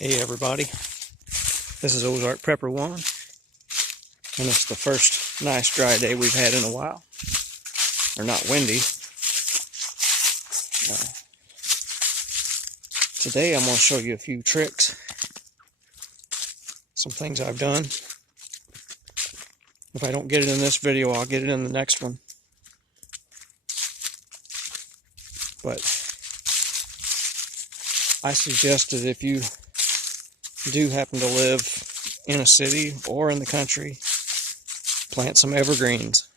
Hey everybody, this is Ozark Prepper 1, and it's the first nice dry day we've had in a while. Or not windy. Today I'm going to show you a few tricks, some things I've done. If I don't get it in this video, I'll get it in the next one. But I suggest that if you do happen to live in a city or in the country, plant some evergreens.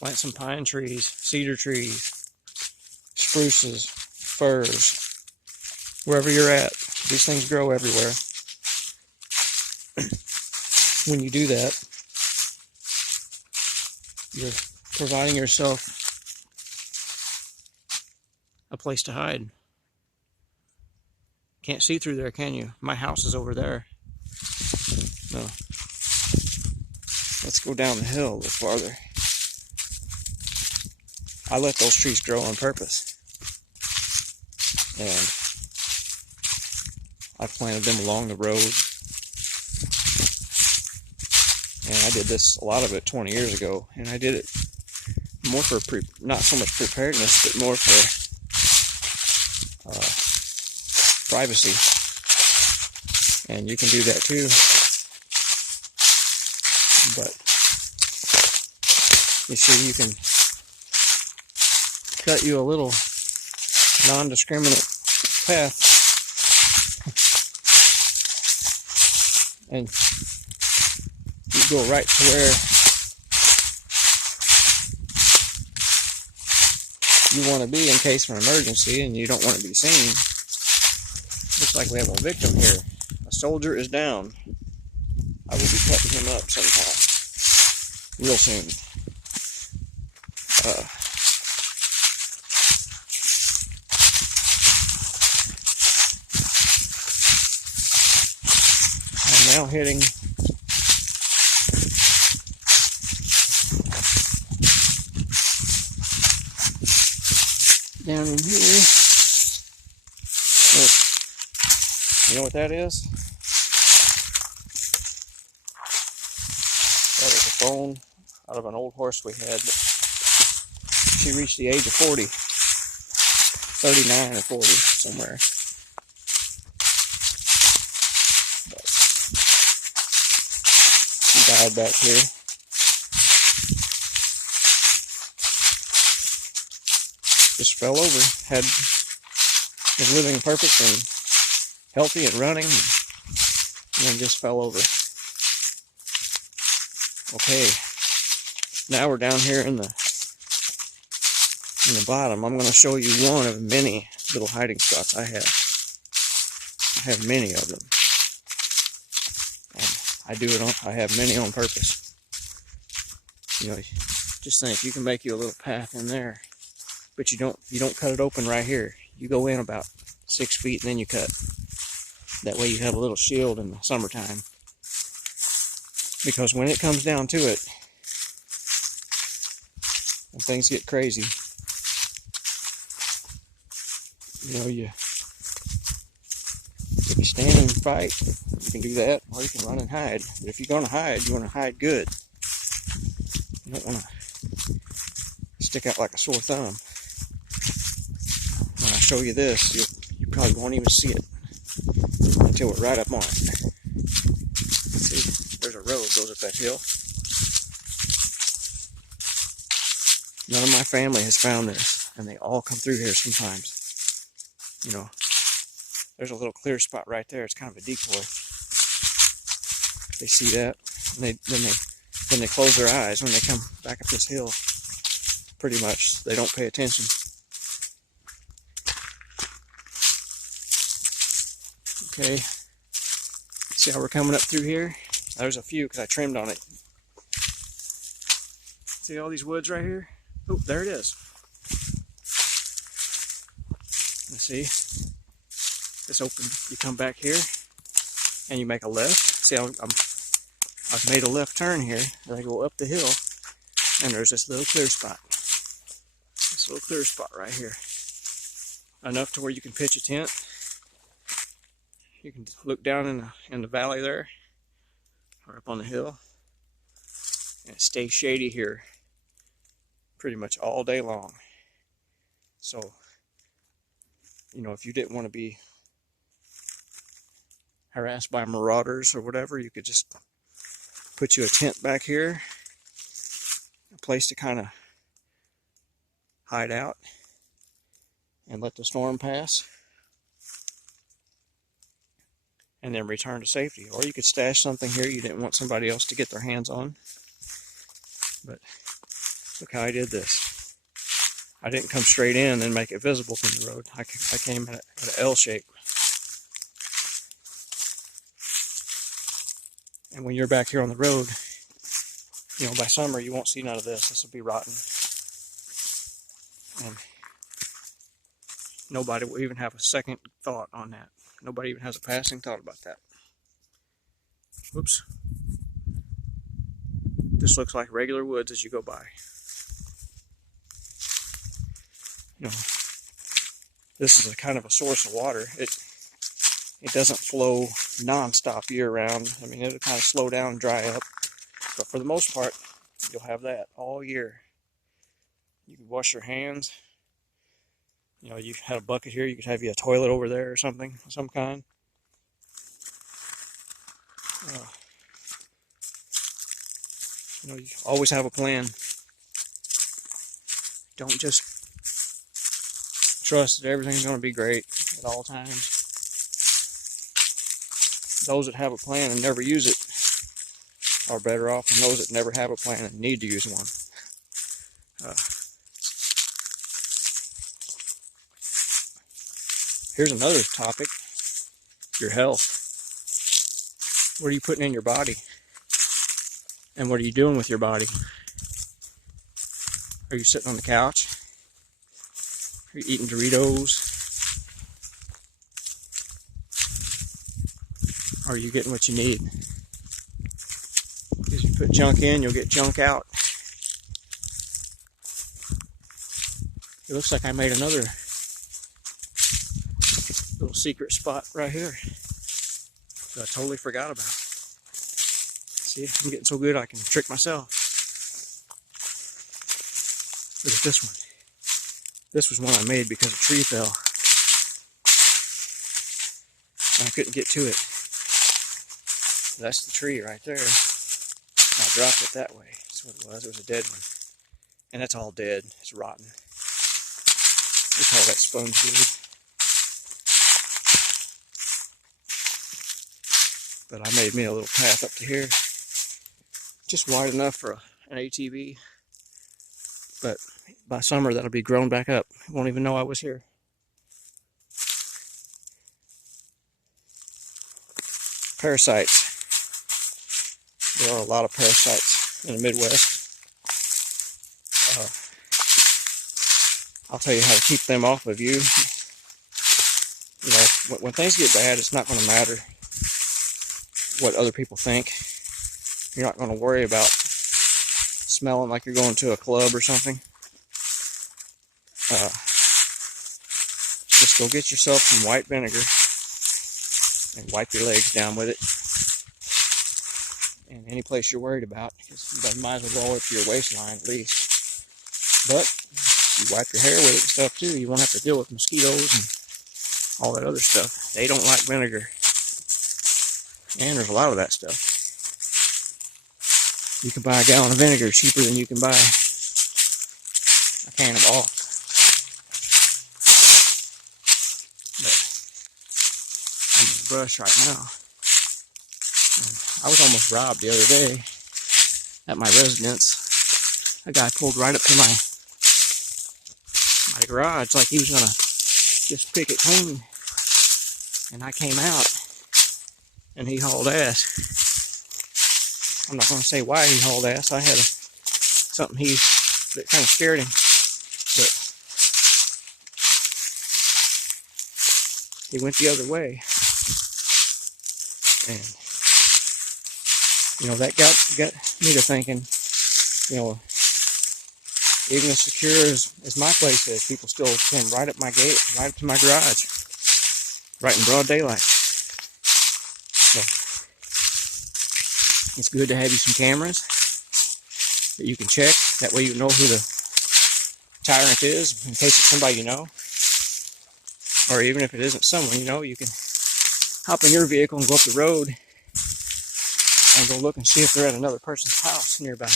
Plant some pine trees, cedar trees, spruces, firs, wherever you're at. These things grow everywhere. When you do that, you're providing yourself a place to hide. Can't see through there, can you? My house is over there. No. Let's go down the hill a little farther. I let those trees grow on purpose. And I planted them along the road. And I did this, a lot of it 20 years ago. And I did it more for, not so much preparedness, but more for privacy. And you can do that too. But you see, you can cut you a little non-discriminate path and you go right to where you want to be in case of an emergency and you don't want to be seen. Looks like we have a victim here. A soldier is down. I will be cutting him up sometime. Real soon. I'm now heading down in here. Look, you know what that is? That is a bone out of an old horse we had. She reached the age of 40. 39 or 40, somewhere. But she died back here. Just fell over. Was living perfect and healthy and running, and then just fell over. Okay, now we're down here in the bottom. I'm going to show you one of many little hiding spots I have. I have many of them. I have many on purpose. You know, just think, you can make you a little path in there, but you don't cut it open right here. You go in about 6 feet and then you cut. That way you have a little shield in the summertime. Because when it comes down to it, when things get crazy, you know, if you stand and fight, you can do that, or you can run and hide. But if you're going to hide, you want to hide good. You don't want to stick out like a sore thumb. When I show you this, you probably won't even see it until we're right up on it. See, there's a road goes up that hill. None of my family has found this, and they all come through here sometimes. You know, there's a little clear spot right there. It's kind of a decoy. They see that, and then they close their eyes when they come back up this hill. Pretty much, they don't pay attention. Okay, see how we're coming up through here? There's a few because I trimmed on it. See all these woods right here? Oh, there it is. Let's see. This open. You come back here and you make a left. See how I've made a left turn here. And I go up the hill and there's this little clear spot. This little clear spot right here. enough to where you can pitch a tent. You can look down in the valley there, or up on the hill, and it stays shady here pretty much all day long. So, you know, if you didn't want to be harassed by marauders or whatever, you could just put you a tent back here, a place to kind of hide out and let the storm pass, and then return to safety. Or you could stash something here you didn't want somebody else to get their hands on. But look how I did this. I didn't come straight in and make it visible from the road. I came at an L shape. And when you're back here on the road, you know, by summer you won't see none of this. This will be rotten. And nobody will even have a second thought on that. Nobody even has a passing thought about that. Whoops. This looks like regular woods as you go by. You know, this is a kind of a source of water. It doesn't flow non-stop year-round. I mean, it'll kind of slow down and dry up. But for the most part, you'll have that all year. You can wash your hands. You know, you had a bucket here, you could have a toilet over there or something, some kind. You know, you always have a plan. Don't just trust that everything's going to be great at all times. Those that have a plan and never use it are better off than those that never have a plan and need to use one. Here's another topic, your health. What are you putting in your body? And what are you doing with your body? Are you sitting on the couch? Are you eating Doritos? Are you getting what you need? Because you put junk in, you'll get junk out. It looks like I made another little secret spot right here that I totally forgot about. See, I'm getting so good I can trick myself. Look at this one. This was one I made because a tree fell. And I couldn't get to it. That's the tree right there. I dropped it that way. That's what it was. It was a dead one. And that's all dead. It's rotten. Look how that sponge did. But I made me a little path up to here. Just wide enough for an ATV. But by summer, that'll be grown back up. I won't even know I was here. Parasites. There are a lot of parasites in the Midwest. I'll tell you how to keep them off of you. You know, when things get bad, it's not going to matter what other people think. You're not going to worry about smelling like you're going to a club or something. Just go get yourself some white vinegar and wipe your legs down with it. And any place you're worried about, because you might as well roll it to your waistline at least. But you wipe your hair with it and stuff too. You won't have to deal with mosquitoes and all that other stuff. They don't like vinegar. And there's a lot of that stuff. You can buy a gallon of vinegar cheaper than you can buy a can of oil. But I'm in the brush right now. And I was almost robbed the other day at my residence. A guy pulled right up to my garage like he was gonna just pick it clean. And I came out and he hauled ass. I'm not going to say why he hauled ass. I had something that kind of scared him. But he went the other way. And, you know, that got me to thinking, you know, even as secure as my place is, people still come right up my gate, right up to my garage, right in broad daylight. So it's good to have you some cameras that you can check. That way you know who the tyrant is, in case it's somebody you know. Or even if it isn't someone you know, you can hop in your vehicle and go up the road and go look and see if they're at another person's house nearby.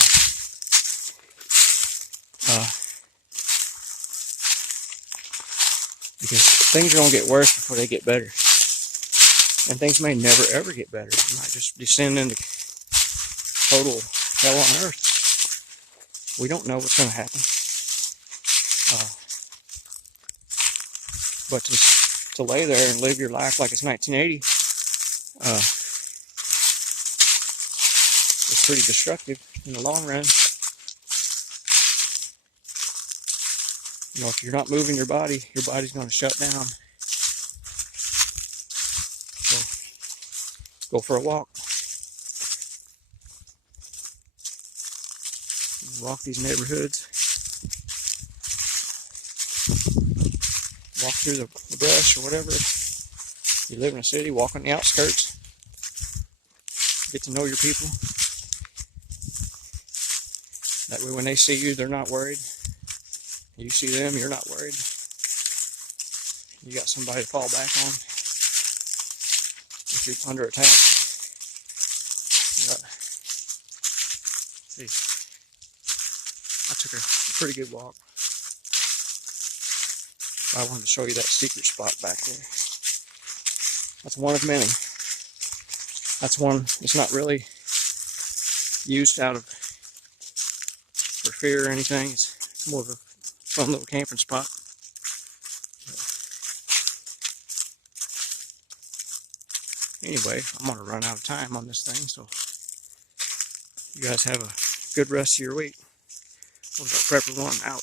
Because things are going to get worse before they get better. And things may never ever get better. It might just descend into total hell on earth. We don't know what's going to happen. But to lay there and live your life like it's 1980 is pretty destructive in the long run. You know, if you're not moving your body's going to shut down. So, go for a walk. Walk these neighborhoods. Walk through the brush or whatever. You live in a city, walk on the outskirts. Get to know your people. That way when they see you, they're not worried. You see them, you're not worried. You got somebody to fall back on if you're under attack. See, I took a pretty good walk. I wanted to show you that secret spot back there. That's one of many. That's one, it's not really used out of for fear or anything. It's more of a fun little camping spot. Anyway, I'm going to run out of time on this thing, so you guys have a good rest of your week. Prepper One out.